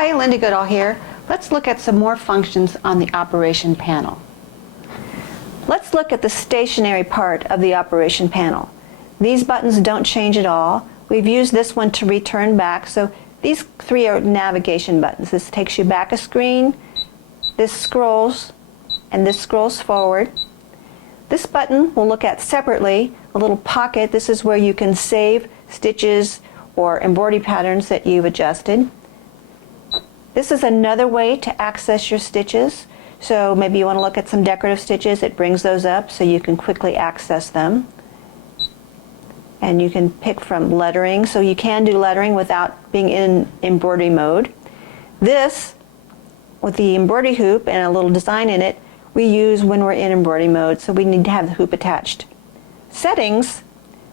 Hi, Linda Goodall here. Let's look at some more functions on the operation panel. Let's look at the stationary part of the operation panel. These buttons don't change at all. We've used this one to return back, so these three are navigation buttons. This takes you back a screen, this scrolls, and this scrolls forward. This button we'll look at separately, a little pocket. This is where you can save stitches or embroidery patterns that you've adjusted. This is another way to access your stitches. So maybe you want to look at some decorative stitches. It brings those up so you can quickly access them. And you can pick from lettering, so you can do lettering without being in embroidery mode. This, with the embroidery hoop and a little design in it, we use when we're in embroidery mode, so we need to have the hoop attached. Settings,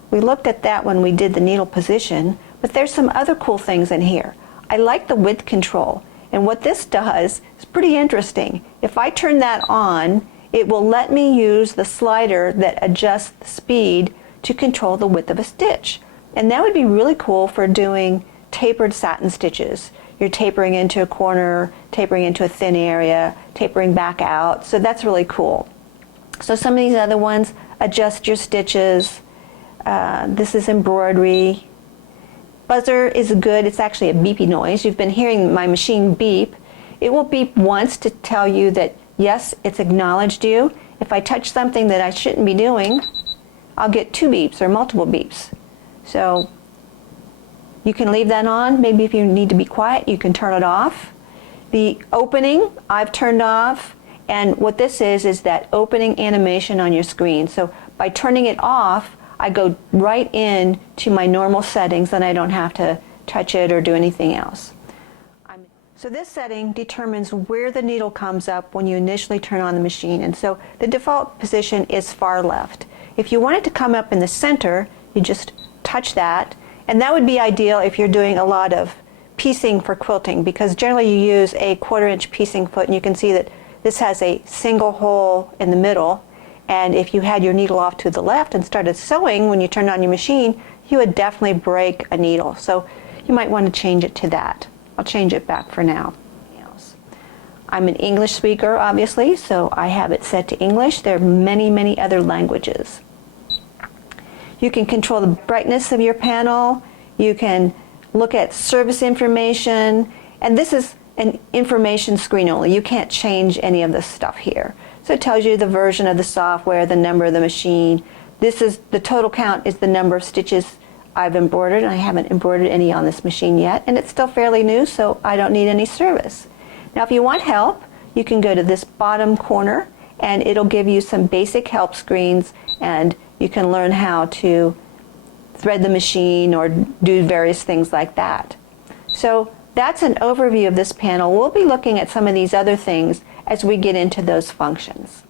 we looked at that when we did the needle position, but there's some other cool things in here. I like the width control, and what this does is pretty interesting. If I turn that on, it will let me use the slider that adjusts the speed to control the width of a stitch. And that would be really cool for doing tapered satin stitches. You're tapering into a corner, tapering into a thin area, tapering back out, so that's really cool. So some of these other ones, adjust your stitches. This is embroidery. Buzzer is good. It's actually a beepy noise. You've been hearing my machine beep. It will beep once to tell you that yes, it's acknowledged you. If I touch something that I shouldn't be doing, I'll get 2 beeps or multiple beeps. So you can leave that on. Maybe if you need to be quiet, you can turn it off. The opening, I've turned off, and what this is that opening animation on your screen. So by turning it off, I go right in to my normal settings and I don't have to touch it or do anything else. So this setting determines where the needle comes up when you initially turn on the machine, and so the default position is far left. If you want it to come up in the center, you just touch that, and that would be ideal if you're doing a lot of piecing for quilting, because generally you use a 1/4 inch piecing foot, and you can see that this has a single hole in the middle, and if you had your needle off to the left and started sewing when you turned on your machine, you would definitely break a needle. So you might want to change it to that. I'll change it back for now. I'm an English speaker, obviously, so I have it set to English. There are many, many other languages. You can control the brightness of your panel. You can look at service information, and this is an information screen only. You can't change any of this stuff here. So it tells you the version of the software, the number of the machine. This is the total count is the number of stitches I've embroidered, and I haven't embroidered any on this machine yet, and it's still fairly new, so I don't need any service. Now if you want help, you can go to this bottom corner and it'll give you some basic help screens, and you can learn how to thread the machine or do various things like that. So that's an overview of this panel. We'll be looking at some of these other things as we get into those functions.